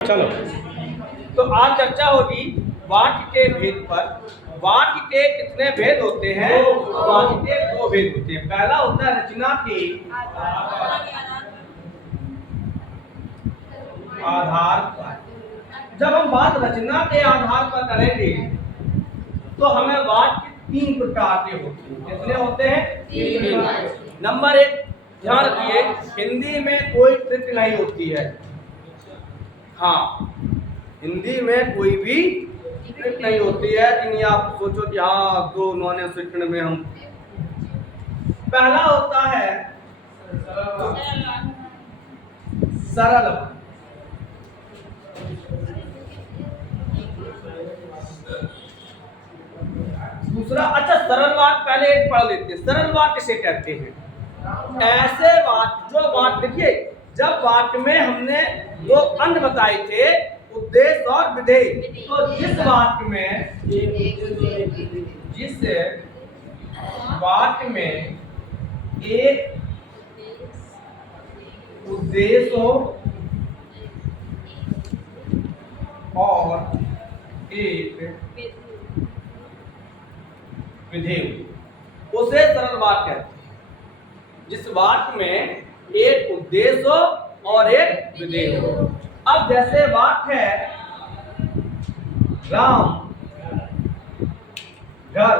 चलो, तो आज चर्चा होगी वाक्य के भेद पर। वाक्य के कितने भेद होते हैं? वाक्य के दो भेद होते हैं। पहला होता है रचना के आधार पर। जब हम बात रचना के आधार पर करेंगे तो हमें वाक्य तीन प्रकार के होते हैं। कितने होते हैं? तीन। नंबर एक, ध्यान रखिए, हिंदी में कोई त्रुटि नहीं होती है। हाँ, हिंदी में कोई भी त्रुटि नहीं होती है। लेकिन आप सोचो कि हाँ दो नॉन सेकंड में हम। पहला होता है सरल। दूसरा, अच्छा सरल वाक्य पहले एक पढ़ लेते हैं। सरल वाक्य किसे कहते हैं? ऐसे वाक्य जो वाक्य, देखिए जब वाक्य में हमने दो अंत बताए थे, उद्देश्य और विधेय, तो जिस वाक्य में एक उद्देश्य हो और एक विधेय उसे सरल वाक्य कहते हैं। जिस वाक्य में एक उद्देश्य हो और एक विधेय हो। अब जैसे वाक्य है राम घर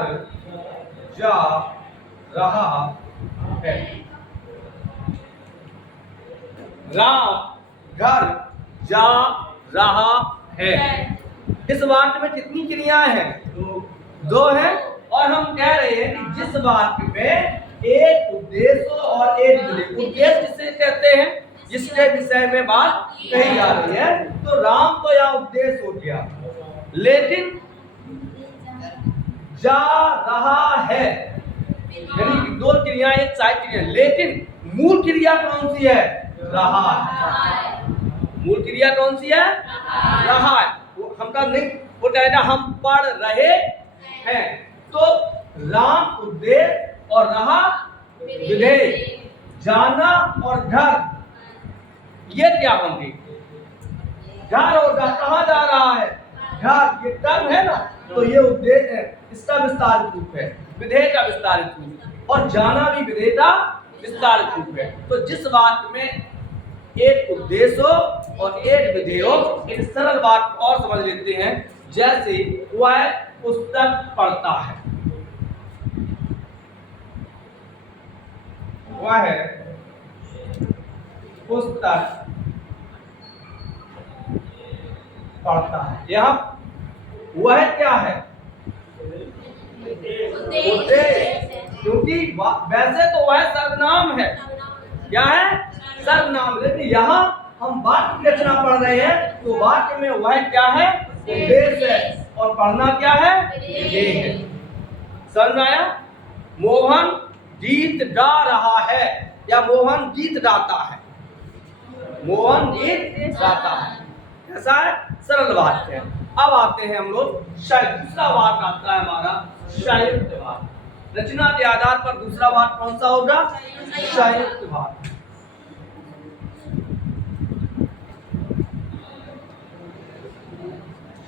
जा रहा है। राम घर जा रहा है। इस वाक्य में कितनी क्रियाएं हैं? दो हैं। और हम कह रहे हैं कि जिस वाक्य में एक उद्देश्य और एक विधेय। उद्देश्य किसे कहते हैं? जिसके विषय में बात कही जा रही है। तो राम तो यहाँ उद्देश्य हो गया, लेकिन जा रहा है यानी कि दो क्रियाएं, एक सहायक क्रिया, लेकिन मूल क्रिया कौन सी है? रहा है। मूल क्रिया कौन सी है? रहा है। वो हमका नहीं, वो कहेगा हम पढ़ रहे हैं। तो राम उद्देश्य और रहा विधेय। जाना और घर, ये क्या होंगे? घर और घर, कहाँ जा रहा है? घर, ये कर्म है ना, तो ये उद्देश्य है, इसका विस्तारित रूप है। विधेय का विस्तारित रूप, और जाना भी विधेय का विस्तारित रूप है। तो जिस वाक्य में एक उद्देश्य हो और एक विधेय हो, एक सरल वाक्य और समझ लेते हैं। जैसे वह पुस्तक पढ़ता है। वह पुस्तक पढ़ता है। यहाँ वह क्या है? उद्देश्य। क्योंकि वैसे तो वह सर्वनाम है। क्या है? सर्वनाम। लेकिन यहाँ हम वाक्य की रचना पढ़ रहे हैं, तो वाक्य में वह क्या है? उद्देश्य है, और पढ़ना क्या है? विधेय है। समझ में आया? मोहन गीत गा रहा है, या मोहन गीत गाता है। मोहन गीत गाता है। कैसा है? सरल वाक्य है। अब आते हैं हम लोग दूसरा वाक्य आता है हमारा संयुक्त वाक्य। रचना के आधार पर दूसरा वाक्य कौन सा होगा? संयुक्त वाक्य।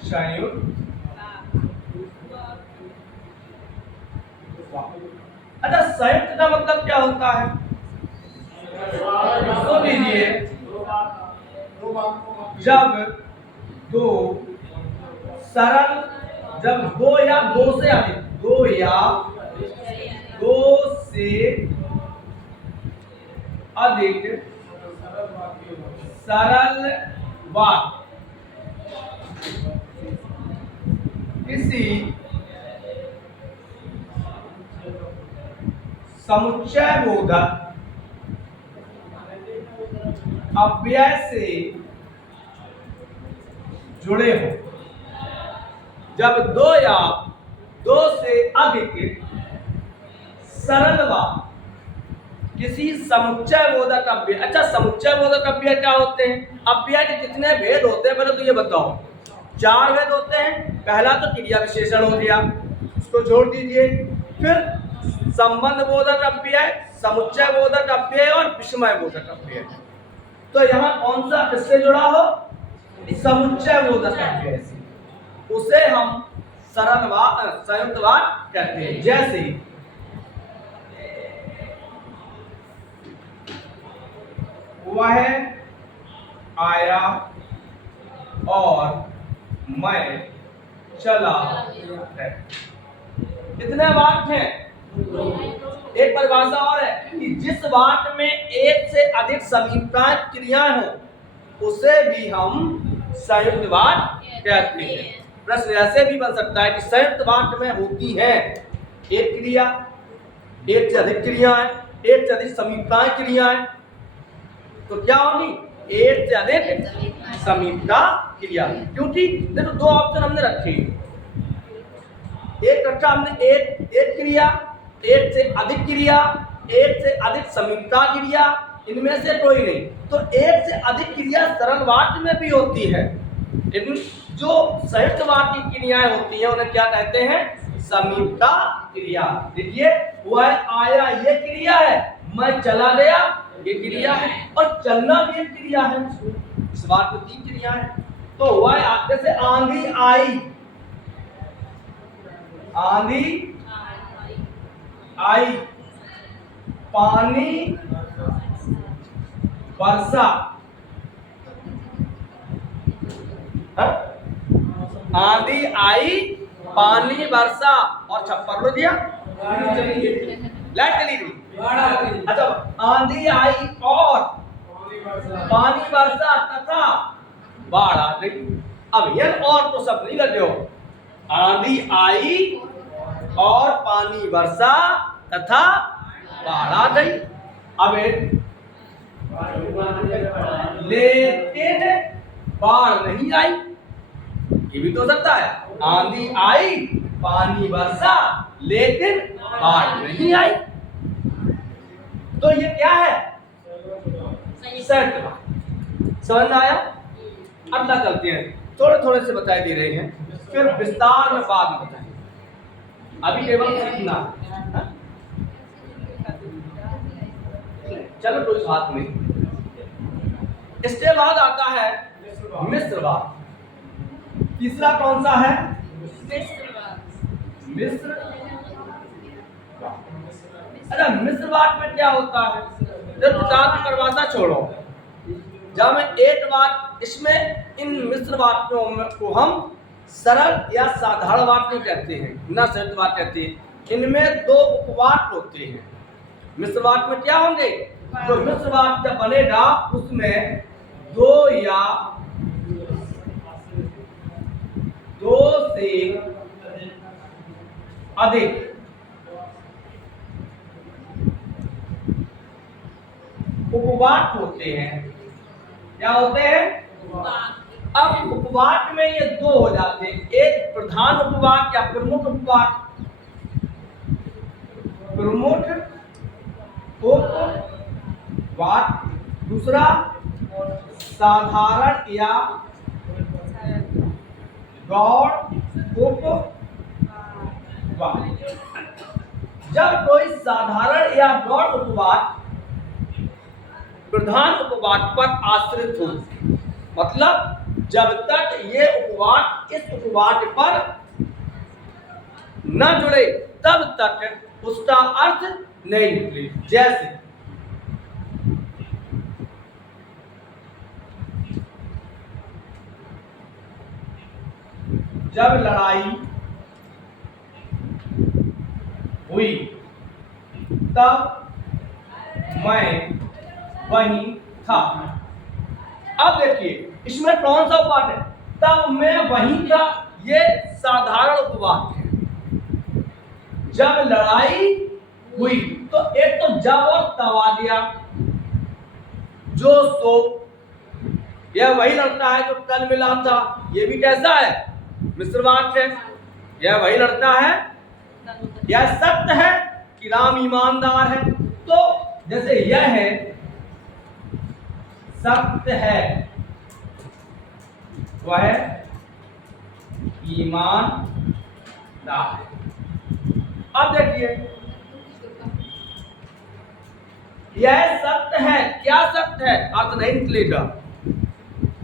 संयुक्त। अच्छा, संयुक्त का मतलब क्या होता है? तो लीजिए, जब दो सरल, जब दो या दो से अधिक, दो या दो से अधिक सरल वाक्य किसी समुच्चय बोधक अव्यय से जुड़े हो। जब दो या दो से अधिक सरल वाक्य किसी समुच्चय बोधक अव्यय। अच्छा, समुच्चय बोधक अव्यय क्या होते हैं? अव्यय के कितने भेद होते हैं पहले तो ये बताओ। चार भेद होते हैं। पहला तो क्रिया विशेषण हो गया, उसको जोड़ दीजिए। फिर संबंध बोधक अव्यय, समुच्चय बोधक अव्यय और विषमय बोधक अव्यय। तो यहाँ कौन सा किससे जुड़ा हो? समुच्चय बोधक अभ्यासी, उसे हम सरल संयुक्त वाक्य कहते हैं। जैसे वह आया और मैं चला है। कितने वाक्य हैं? एक परिभाषा और है कि जिस वाक्य में एक से अधिक समीपता क्रियाएं हो उसे भी हम संयुक्त वाक्य कहते हैं। प्रश्न ऐसे भी बन सकता है कि संयुक्त वाक्य में होती है एक क्रिया, एक से अधिक क्रियाएं, एक से अधिक समीपता क्रियाएं, तो क्या होगी? एक से अधिक समीपता क्रिया। क्योंकि देखो दो ऑप्शन हमने रखे, एक रखा हमने एक क्रिया, एक से अधिक क्रिया, एक से अधिक समीपता क्रिया, इनमें से कोई नहीं। तो एक से अधिक क्रिया सरल वाक्य में भी होती है, लेकिन जो संयुक्त वाक्य की क्रियाएं होती हैं उन्हें क्या कहते हैं? समीपता क्रिया। देखिए वह आया ये क्रिया है, मैं चला गया ये क्रिया है, और चलना भी एक क्रिया है। इस वाक्य में 3 क्रिया है। तो वह आते से आंधी आई, आंधी आई, पानी वर्षा, आंधी आई, पानी वर्षा, और छप्पर लो दिया, लाइट चली गई। अच्छा, आंधी आई और पानी वर्षा तथा बाढ़ आ गई। अब ये और तो सब नहीं लगे हो, आंधी आई और पानी वर्षा तथा बाढ़ आ गई। अब लेकिन बाढ़ नहीं आई, ये भी तो सकता है। आंधी आई, पानी वर्षा, लेकिन बाढ़ नहीं आई। तो ये क्या है? संयुक्त वाक्य। समझ में आया? अगला चलते हैं, थोड़े थोड़े से बताई दे रहे हैं, फिर विस्तार में बाद में बताएंगे, अभी केवल सीखना। चलो कोई बात नहीं। इसके बाद आता है मिश्र वाक्य। तीसरा कौन सा है? मिश्र। अच्छा, मिश्र वाक्य में क्या होता है? जब चार की परिभाषा छोड़ो, जब मैं एक बात इसमें, इन मिश्र वाक्यों को हम सरल या साधारण वाक्य कहते हैं, ना संयुक्त वाक्य कहते हैं। इनमें 2 उपवाक्य होते हैं। मिश्र वाक्य में क्या होंगे? जो मिश्र वाक्य बनेगा उसमें 2 या 2 से अधिक उपवाक्य होते हैं। क्या होते हैं? अब उपवाक्य में ये 2 हो जाते हैं, एक प्रधान उपवाक्य या प्रमुख उपवाक्य, प्रमुख उपवाक्य, दूसरा साधारण या गौण उपवाक्य। जब कोई साधारण या गौण उपवाक्य प्रधान उपवाक्य पर आश्रित हो, मतलब जब तक ये उपवाक्य इस उपवाक्य पर न जुड़े तब तक उसका अर्थ नहीं निकले। जैसे जब लड़ाई हुई तब मैं वहीं था। अब देखिए इसमें कौन सा उपवाक्य है? तब मैं वहीं था, ये साधारण उपवाक्य है। जब लड़ाई हुई तो एक तो जब और तब आ गया, जो सो, यह वही लड़का है जो कल मिला था, ये भी कैसा है? मिश्र वाक्य है। यह वही लड़का है, यह सत्य है कि राम ईमानदार है। तो जैसे यह है सत्य है, वह ईमानदार है। अब देखिए यह सत्य है, क्या सत्य है? अर्थ नहीं निकलेगा।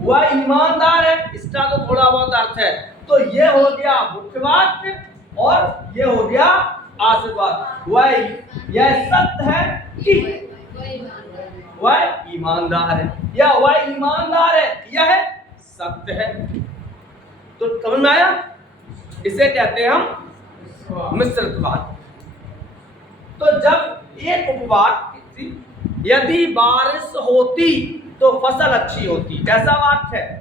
वह ईमानदार है, विशिष्टा तो थोड़ा बहुत अर्थ है। तो ये हो गया मुख्य वाक्य और ये हो गया आश्रित वाक्य। वह यह सत्य है कि वह ईमानदार है, या वह ईमानदार है, यह सत्य है। तो समझ में आया? इसे कहते हैं हम मिश्रित वाक्य। तो जब एक उपवाक्य यदि बारिश होती तो फसल अच्छी होती, कैसा वाक्य है?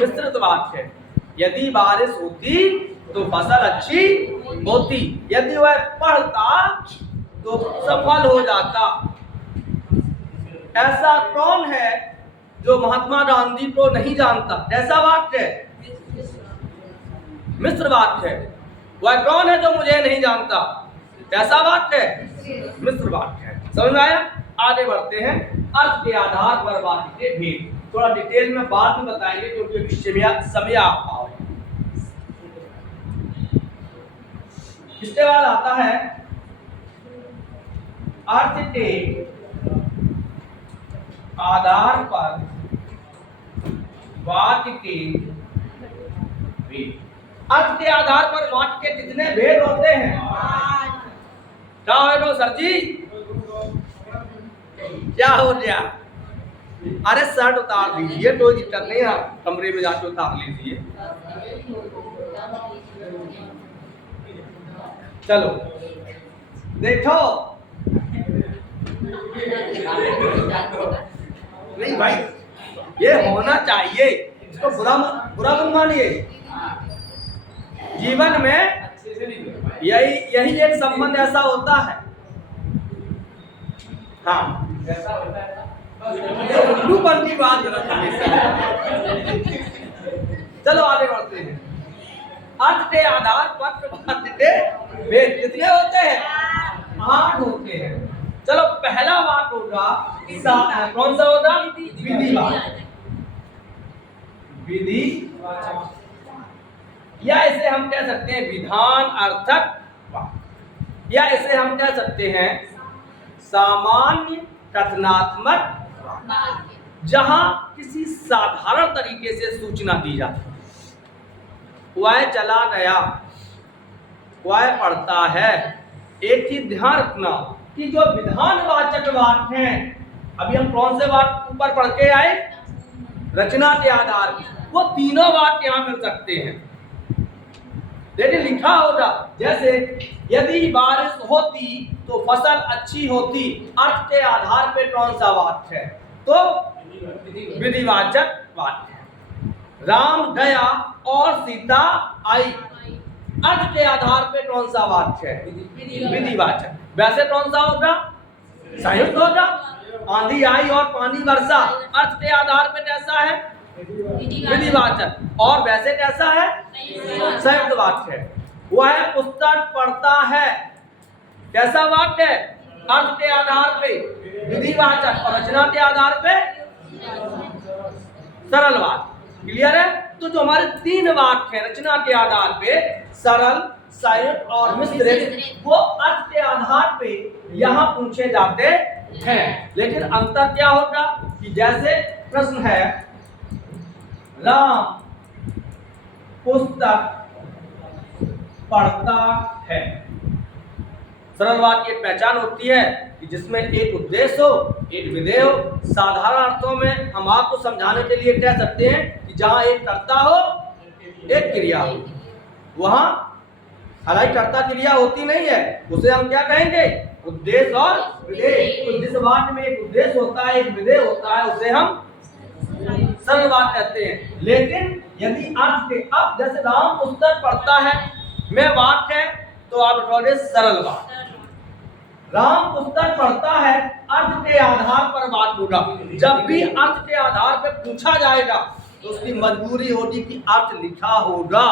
मिश्रित वाक्य है। यदि बारिश होती तो फसल अच्छी होती, यदि वह पढ़ता तो सफल हो जाता। ऐसा कौन है जो महात्मा गांधी को नहीं जानता? कैसा वाक्य है? मिश्र वाक्य है। वह कौन है जो मुझे नहीं जानता? कैसा वाक्य है? मिश्र वाक्य है। समझ में आया? आगे बढ़ते हैं। अर्थ के आधार पर वाक्य के भेद थोड़ा डिटेल में बाद में बताएंगे, क्योंकि समय अभाव है। इसके बाद आता है अर्थ के आधार पर वाक्य के भेद। अर्थ के आधार पर वाक्य के कितने भेद होते हैं? क्या हो सर जी? क्या हो गया? अरे शर्ट उतार दीजिए, कोई दिक्कत नहीं, आप कमरे में जाके उतार लीजिए। चलो देखो, नहीं भाई, ये होना चाहिए, इसको बुरा मत मानिए। जीवन में यही एक संबंध ऐसा होता है। हाँ, ऐसा होता है। की बात चलो आगे बढ़ते हैं। अर्थ के आधार पर वाक्य के भेद कितने होते हैं? 8 होते हैं। चलो पहला वाक्य होगा, कौन सा होगा? विधिवाचक। विधि, या इसे हम कह सकते हैं विधान अर्थक वाक्य, या इसे हम कह सकते हैं सामान्य कथनात्मक वाक्य, जहां किसी साधारण तरीके से सूचना दी जाती है। वह चला गया, वह पढ़ता है। एक चीज ध्यान रखना कि जो विधानवाचक वाक्य हैं, अभी हम कौन से वाक्य ऊपर पढ़ के आए? रचना के आधार पर, वो तीनों वाक्य यहां मिल सकते हैं। लेकिन लिखा होगा जैसे यदि बारिश होती तो फसल अच्छी होती, अर्थ के आधार पे कौन सा वाक्य है? तो विधिवाचक वाक्य है। राम गया और सीता आई, अर्थ के आधार पे कौन सा वाक्य है? विधिवाचक। वैसे कौन सा होगा? संयुक्त होगा। आंधी आई और पानी बरसा, अर्थ के आधार पे कैसा है? विधिवाचक। और वैसे कैसा है? संयुक्त वाक्य है। वह पुस्तक पढ़ता है, कैसा वाक्य है? अर्थ के आधार पे विधिवाचक और रचना के आधार पे सरल वाक्य। क्लियर है? तो जो हमारे 3 वाक्य हैं रचना के आधार पे, सरल, संयुक्त और मिश्रित, वो अर्थ के आधार पे यहाँ पूछे जाते हैं। लेकिन अंतर क्या होगा कि जैसे प्रश्न है राम पुस्तक पढ़ता है, सरल वाक्य की पहचान होती है कि जिसमें एक उद्देश्य हो, एक विधेय हो। साधारण अर्थों में हम आपको समझाने के लिए कह सकते हैं कि जहां एक कर्ता हो, एक क्रिया हो। वहां हालांकि कर्ता क्रिया होती नहीं है, उसे हम क्या कहेंगे? उद्देश्य और विधेय। तो जिस वाक्य में एक उद्देश्य होता है, एक विधेय होता है, उसे हम सरल वाक्य कहते हैं। लेकिन यदि अर्थ के, अब जैसे राम पुस्तक पढ़ता है में वाक्य है, तो आप कहोगे सरल वाक्य। राम पुस्तक पढ़ता है, अर्थ के आधार पर बात होगा। जब भी अर्थ के आधार पर पूछा जाएगा तो उसकी मजबूरी होगी कि अर्थ लिखा होगा।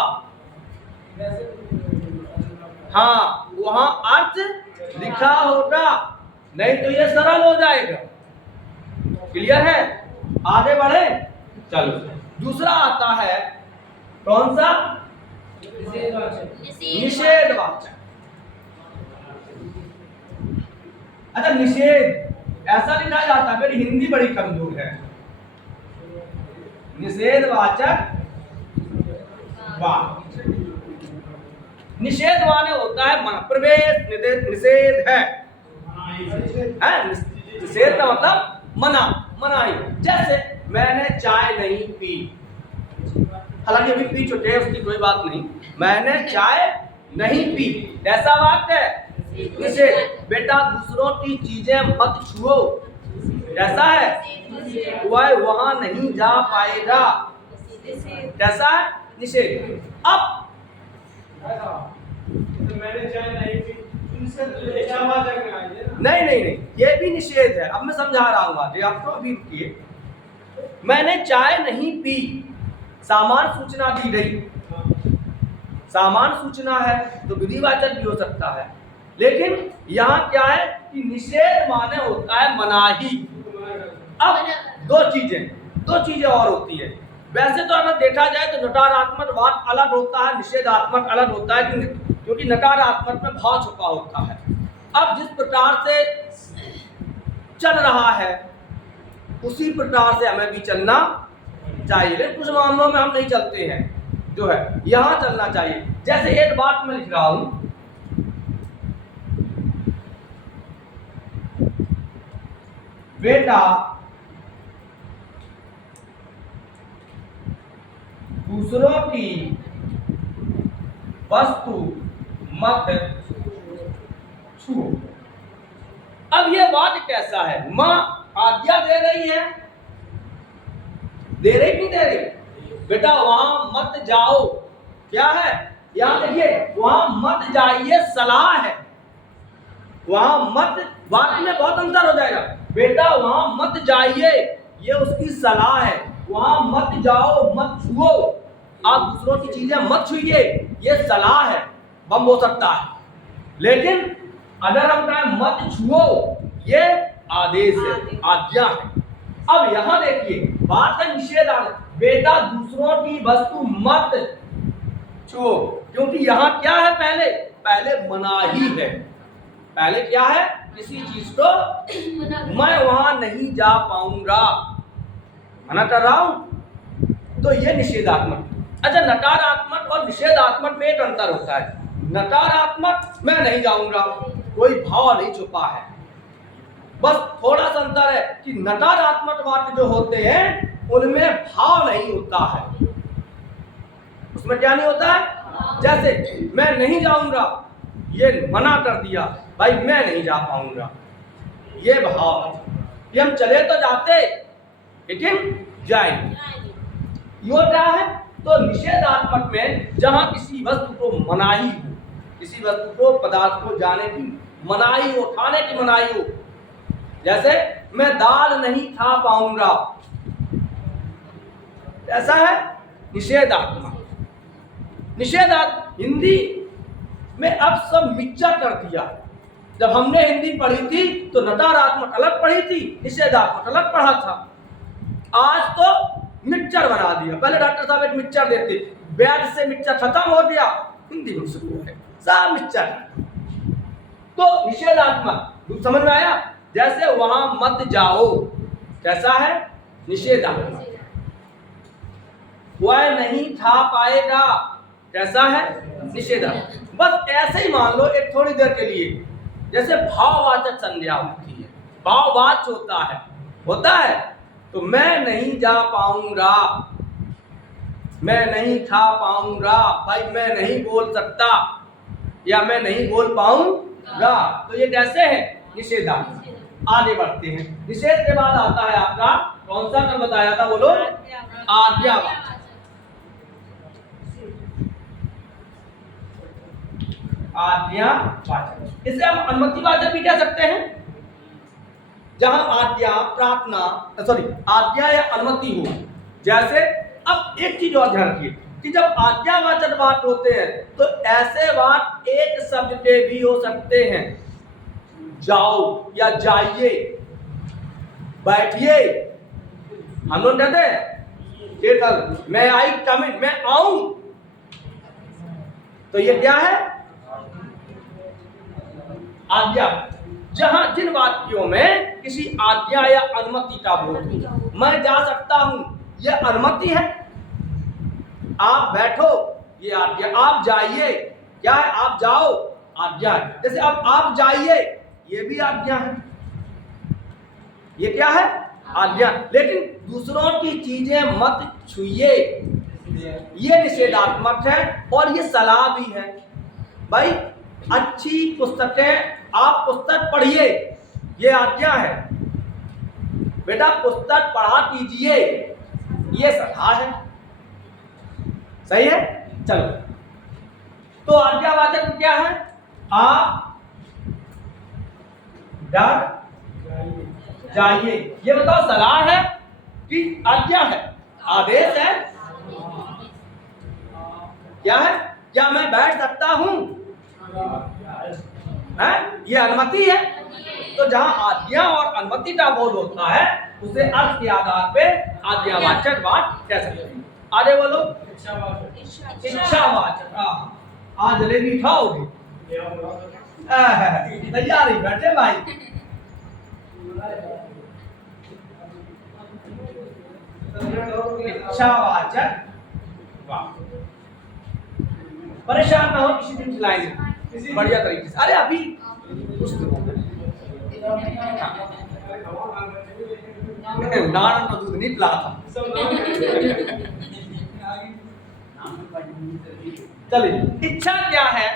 हाँ, वहां अर्थ लिखा होगा, नहीं तो ये सरल हो जाएगा। क्लियर है? आगे बढ़े। चलो दूसरा आता है कौन सा? निषेधवाचक। अच्छा, निषेध ऐसा लिखा जाता है, मेरी हिंदी बड़ी कमजोर है। निषेधवाचक वाक्य। निषेध माने होता है मना, प्रवेश निषेध है, निषेध का मतलब मना, मनाही। जैसे मैंने चाय नहीं पी, हालांकि अभी पी चुके हैं, उसकी कोई बात नहीं। मैंने चाय नहीं पी, ऐसा वाक्य है निषेध। बेटा दूसरों की चीजें मत छुओ, कैसा है, वह वहां नहीं जा पाएगा, कैसा है, निषेध। अब मैंने चाय नहीं पी, नहीं नहीं नहीं, ये भी निषेध है। अब मैं समझा रहा हूँ बात, आपको अभी किए। मैंने चाय नहीं पी, सामान्य सूचना दी गई, सामान्य सूचना है तो विधिवाचक भी हो सकता है। लेकिन यहाँ क्या है कि निषेध माने होता है मनाही। अब दो चीजें और होती है। वैसे तो अगर देखा जाए तो नकारात्मक वाक्य अलग होता है, निषेधात्मक अलग होता है, क्योंकि नकारात्मक में भाव छुपा होता है। अब जिस प्रकार से चल रहा है उसी प्रकार से हमें भी चलना चाहिए, लेकिन कुछ मामलों में हम नहीं चलते हैं, जो है यहाँ चलना चाहिए। जैसे एक बात मैं लिख रहा हूं, बेटा दूसरों की वस्तु मत छुओ। अब ये बात कैसा है, माँ आज्ञा दे रही है, दे रही नहीं दे रही, बेटा वहां मत जाओ, क्या है, यहां देखिए वहां मत जाइए सलाह है, वहां मत, वाक्य में बहुत अंतर हो जाएगा। बेटा वहां मत जाइए ये उसकी सलाह है, वहां मत जाओ, मत छुओ, आप दूसरों की चीजें मत छुइए, ये सलाह है, बम हो सकता है। लेकिन अगर हम कहें मत छुओ, ये आदेश है, आज्ञा है। अब यहां देखिए बात है निषेध, बेटा दूसरों की वस्तु मत छुओ, क्योंकि यहां क्या है, पहले मनाही है, पहले क्या है, किसी चीज को मैं वहां नहीं जा पाऊंगा, मना कर रहा हूं, तो ये निषेधात्मक। अच्छा, नकारात्मक और निषेधात्मक में एक अंतर होता है। नकारात्मक मैं नहीं जाऊंगा, कोई भाव नहीं छुपा है, बस थोड़ा सा अंतर है कि नकारात्मक वाक्य जो होते हैं उनमें भाव नहीं होता है, उसमें क्या नहीं होता है। जैसे मैं नहीं जाऊंगा, ये मना कर दिया, भाई मैं नहीं जा पाऊंगा, ये भाव है कि हम चले तो जाते लेकिन जाएंगे। यो क्या है, तो निषेधात्मक में जहां किसी वस्तु को मनाही हो, किसी वस्तु को, पदार्थ को जाने की मनाही हो, खाने की मनाही हो, जैसे मैं दाल नहीं खा पाऊंगा, ऐसा है निषेधात्मक। हिंदी में अब सब मिक्सचर कर दिया। जब हमने हिंदी पढ़ी थी तो नकारात्मक अलग पढ़ी थी, निषेधात्मक अलग पढ़ा था। आज तो मिक्सचर बना दिया। पहले डॉक्टर साहब एक मिक्सचर देते, बैग से मिक्सचर खत्म हो गया, हिंदी में शुरू है सब मिक्सचर। तो निषेधात्मक समझ में आया। जैसे वहां मत जाओ, कैसा है, निषेधात्मक। वह नहीं खा पाएगा, कैसा है, निषेधात्मक। बस ऐसे ही मान लो एक थोड़ी देर के लिए, जैसे भाववाचक संज्ञा होती है, भाववाच्य होता है, तो मैं नहीं जा पाऊंगा, मैं नहीं खा पाऊंगा, भाई मैं नहीं बोल सकता या मैं नहीं बोल पाऊंगा, तो ये कैसे है, निषेधात्मक। आगे बढ़ते हैं। निषेध के बाद आता है आपका कौन सा कर बताया था, बोलो, आज्ञावाचक। आज्ञावाचक, इसे हम अनुमतिवाचक भी कह सकते हैं, जहां आज्ञा, प्रार्थना, आज्ञा या अनुमति हो। जैसे अब एक चीज और ध्यान रखिए कि जब आज्ञावाचक वाक्य होते हैं तो ऐसे वाक्य एक शब्द के भी हो सकते हैं, जाओ या जाइए, बैठिए। हम लोग कहते हैं मैं आई कम इन, मैं आऊं, तो ये क्या है, आज्ञा। जहां जिन वाक्यों में किसी आज्ञा या अनुमति का बोध हो, मैं जा सकता हूं, ये अनुमति है। आप बैठो, ये आज्ञा। आप जाइए, क्या है? आप जाओ, आज्ञा है। जैसे अब आप जाइए, ये भी आज्ञा है। ये क्या है? आज्ञा। लेकिन दूसरों की चीजें मत छुइए, ये निषेधात्मक है और ये सलाह भी है। भाई अच्छी पुस्तकें आप पुस्तक पढ़िए, ये आज्ञा है। बेटा पुस्तक पढ़ा कीजिए, ये सलाह है। सही है? चलो, तो आज्ञावाचक क्या है? आप डर जाइए। ये बताओ सलाह है कि आज्ञा है? आदेश है? क्या है? क्या मैं बैठ सकता हूं? है? ये अनुमति है। तो जहां आज्ञा और अनुमति का बोध होता है, उसे अर्थ के आधार पे आज्ञावाचक बात कह सकते हैं। आगे बोलो। इच्छावाचक। आज जलेबी खाओगे? तैयार ही बैठे भाई। इच्छावाचक। परेशान ना हो, किसी दिन खिलाएंगे बढ़िया तरीके से। अरे अभी कुछ नान का दूध नहीं पिला था। चलिए, इच्छा क्या है?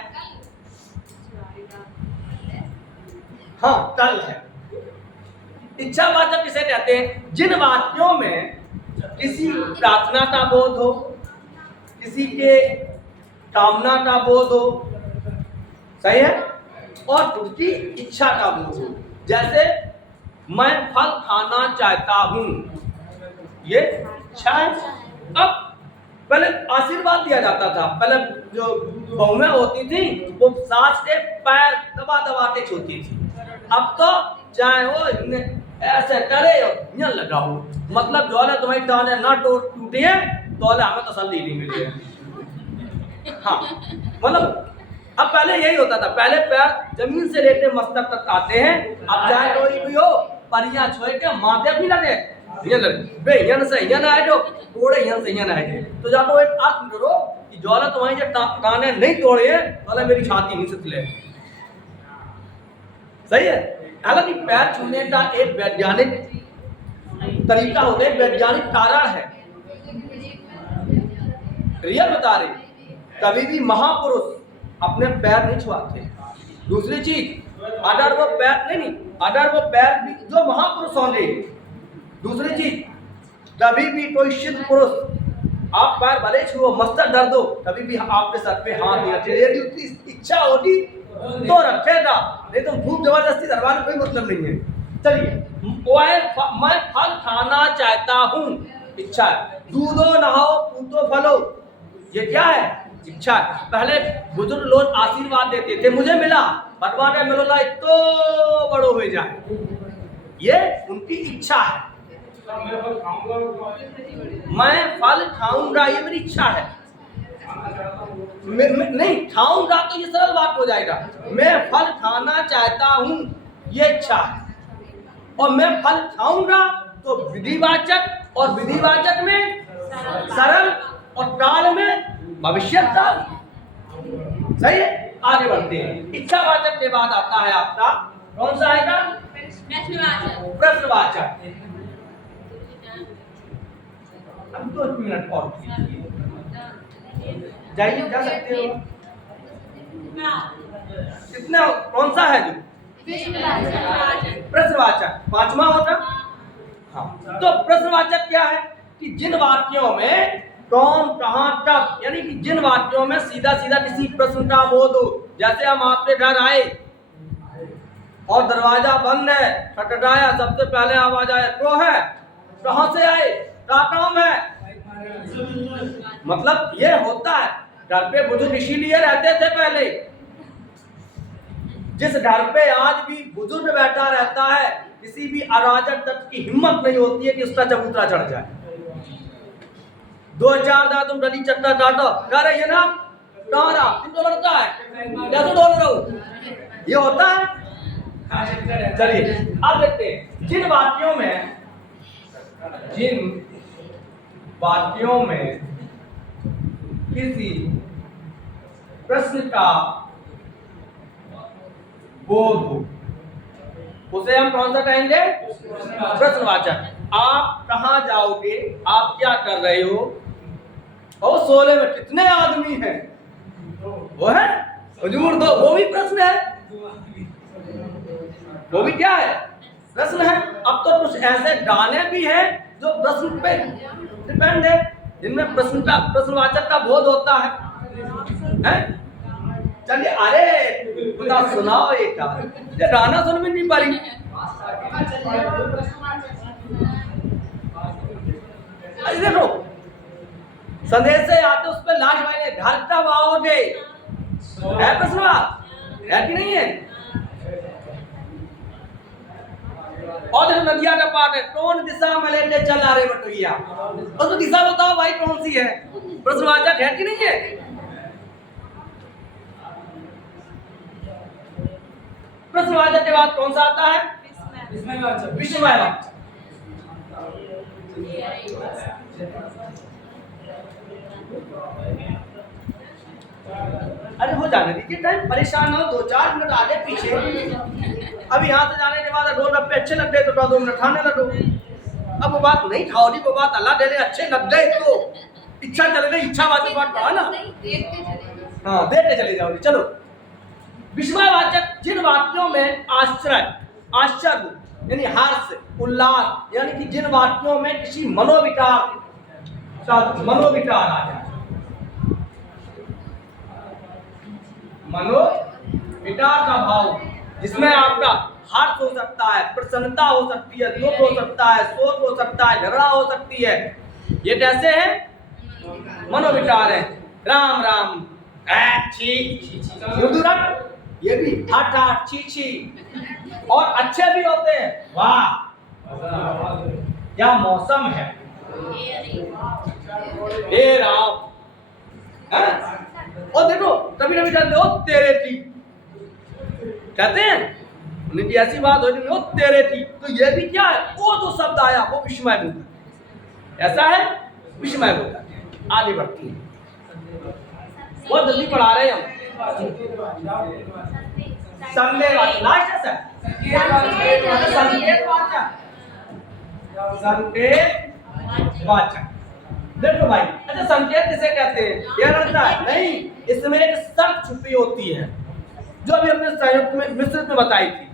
हाँ, तल है। इच्छावाचक किसे कहते हैं? जिन वाक्यों में किसी प्रार्थना का बोध हो, किसी के कामना का बोध हो, सही है, और खुद की इच्छा का बोध हो। जैसे मैं फल खाना चाहता हूं, ये इच्छा है। अब पहले आशीर्वाद दिया जाता था। पहले जो बहुएं होती थी वो सास के पैर दबा दबा के छूती थी। अब तो चाहे वो ऐसे करे या लगाओ, मतलब जो है तुम्हारी दाने ना टूटी है तो हमें तसल्ली नहीं मिली है। हाँ, मतलब अब पहले यही होता था। पहले पैर जमीन से लेके मस्तक तक आते हैं। अब चाहे कोई भी हो, परियां छोड़ के माथे भी लगे, ये लगे बे यन से यन आए जो तोड़े यन से यन आए। तो जाको एक अर्थ करो कि ज्वाला तुम्हारी जो काने नहीं तोड़े हैं तो मेरी छाती नहीं सितले। सही है। हालांकि पैर छूने का एक वैज्ञानिक तरीका होता है, वैज्ञानिक कारण है। रियल बता रहे, कभी भी महापुरुष अपने पैर नहीं छुआते। दूसरी चीज, अगर वो पैर नहीं, अगर वो पैर भी जो महापुरुष होंगे। दूसरी चीज, कभी भी कोई सिद्ध पुरुष आप पैर भले छुओ, मस्तक दर्द हो, कभी भी आपके सर पे हाथ नहीं रखे। यदि उसकी इच्छा होगी तो रखेगा, नहीं तो भूख जबरदस्ती दरबार में कोई मतलब नहीं है। चलिए, मैं फल खाना चाहता हूँ, इच्छा है। दूधो नहाओ पूतो फलो, ये क्या है? इच्छा है। पहले बुजुर्ग लोग आशीर्वाद देते थे, मुझे मिला भगवान का मिलो ला तो बड़ो हो जाए, ये उनकी इच्छा है। मैं फल खाऊंगा, ये मेरी इच्छा है। नहीं खाऊंगा तो ये सरल बात हो जाएगा। मैं फल खाना चाहता हूं, ये इच्छा है। और मैं फल खाऊंगा तो विधिवाचक, और विधिवाचक में सरल, और काल में भविष्य काल। सही है। आगे बढ़ते हैं। इच्छावाचक के बाद आता है आपका कौन सा आएगा? प्रश्नवाचक। अब 2 मिनट और जाइए, जा सकते हो। कितना कौन सा है? जो प्रश्नवाचक 5वां होगा। हाँ, तो प्रश्नवाचक क्या है? कि जिन वाक्यों में कौन कहां कब, यानी कि जिन वाक्यों में सीधा सीधा किसी प्रश्न का बोध हो। जैसे हम आपके घर आए और दरवाजा बंद है, खटखटाया, सबसे पहले आवाज आए तो है, कहां से आए, क्या काम है। मतलब ये होता है। घर पे बुजुर्ग इसीलिए रहते थे पहले। जिस घर पे आज भी बुजुर्ग बैठा रहता है, किसी भी अराजक तत्व की हिम्मत नहीं होती है कि उसका चबूतरा चढ़ जाए। 2-4 दांत तुम डली चट्टा काटो, कह रही है ना, कहाँ रहा, तुम तो लड़का है, कैसे डोल रहा हूं, ये होता है। चलिए अब देखते हैं जिन वाक्यों में, जिन वाक्यों में किसी प्रश्न का बोध हो उसे हम कौन सा कहेंगे? प्रश्नवाचक। आप कहाँ जाओगे, आप क्या कर रहे हो, और शोले में कितने आदमी हैं, वो है हुजूर दो, वो भी प्रश्न है, वो भी क्या है? प्रश्न है। अब तो कुछ ऐसे गाने भी हैं जो प्रश्न पे डिपेंड है, जिनमें प्रश्नवाचक का बोध होता है? चलिए, अरे खुदा सुनाओ ये गाना सुन भी नहीं पारी। अरे देखो, संदेश से आते उस पर लाश भाई घर कब आओगे, है प्रश्नवाचक, है कि नहीं है? और देखो, नदिया का पाठ है, कौन दिशा में लेके चला रे बटुइया, और तो दिशा बताओ भाई कौन सी है? प्रश्नवाचक है कि नहीं है? प्रश्नवाचक के बाद कौन सा आता है? विस्मयवाचक। अरे हो जाने दीजिए, टाइम परेशान हो, 2-4 मिनट आगे पीछे। अब यहाँ से जाने के बाद 2 डब्बे अच्छे लग गए तो 2 मिनट खाने लगो। अब वो बात नहीं खाओगी, वो बात अल्लाह दे दे अच्छे लग गए तो इच्छा चले गई, इच्छा वाली बात पढ़ा ना, हाँ देखते चले जाओगे। चलो, विस्मयवाचक जिन वाक्यों में आश्चर्य यानी हर्ष, उल्लास, यानी कि जिन वाक्यों में किसी मनोविकार आ जाए, मनोविकार का भाव, जिसमें आपका हर्ष हो सकता है, प्रसन्नता हो सकती है, दुख हो सकता है, शोक हो सकता है, झगड़ा हो सकती है, ये कैसे है? मनोविकार है। राम राम, ये भी ठाठ ठाठ, छी छी, और अच्छे भी होते हैं, वाह क्या मौसम है, हे राम, और देखो कभी कभी कहते हो तेरे की, कहते हैं उनकी ऐसी बात हो रही, तेरे की, तो ये भी क्या है? वो जो शब्द आया वो विस्मय बोधा, ऐसा है विस्मय बोधा। आगे बढ़ती है, बहुत जल्दी पढ़ा रहे हैं हम। संदेहवाचक, लास्ट है संकेतवाचक। देखो भाई, अच्छा संकेत किसे कहते हैं? यह लगता है नहीं, इसमें एक शर्त छुपी होती है, जो अभी हमने संयुक्त में मिश्रित में बताई थी।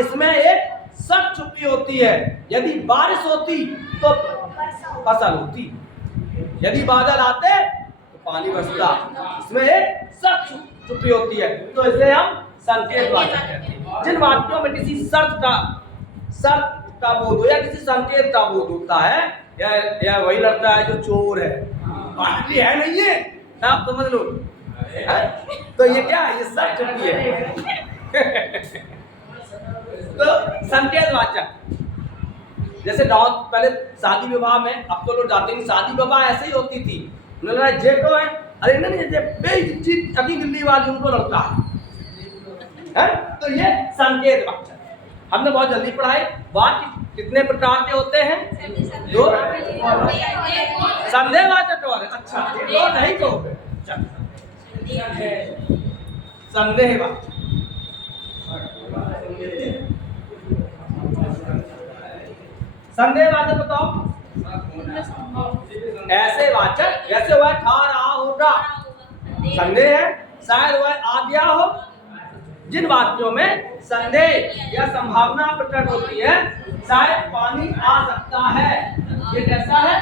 इसमें एक शर्त छुपी होती है, यदि बारिश होती तो फसल होती, यदि बादल आते तो पानी बरसता। इसमें एक शर्त छुपी होती है, तो इसे हम संकेतवाचक कहते हैं। जिन वाक्यों में किसी शर्त का बोध हो या किसी संकेत का बोध होता है, या वही लगता है जो चोर है, बाकी है नहीं है, आप समझ लो, तो ये क्या है? ये शर्त छुपी है। तो संकेतवाचक, जैसे गाँव पहले शादी विवाह में, अब तो लोग जाते नहीं, शादी विवाह ऐसे ही होती थी, उन्होंने जेठो है, अरे नहीं बेइज्जती अति दिल्ली वाली उनको लगता है, तो ये संकेतवाचक। हमने बहुत जल्दी पढ़ाई। वाक्य कितने प्रकार के होते हैं? 2। संदेहवाचक और अच्छा तो नहीं कहोगे, संदेहवाचक, संदेहवाचक बताओ। ऐसे वाचक जैसे वह खा रहा होगा, संदेह है, शायद वह आ गया हो। जिन वाक्यों में संदेह या संभावना प्रकट होती है, शायद पानी आ सकता है, ये कैसा है?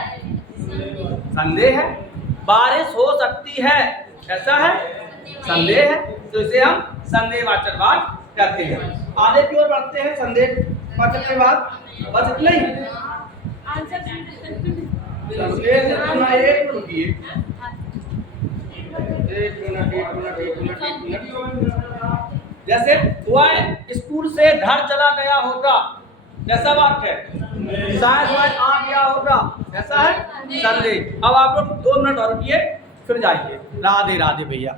संदेह है। बारिश हो सकती है, कैसा है? संदेह है, तो इसे हम संदेहवाचक वाक्य कहते हैं। आगे की ओर बढ़ते हैं संदेहवाचक के बाद, बस इतना ही। जैसे वह स्कूल से घर चला गया होगा, कैसा वाक्य है? शायद वह आ गया होगा, कैसा है? संदेह। अब आप लोग 2 मिनट और रुकिए, फिर जाइए। राधे राधे भैया।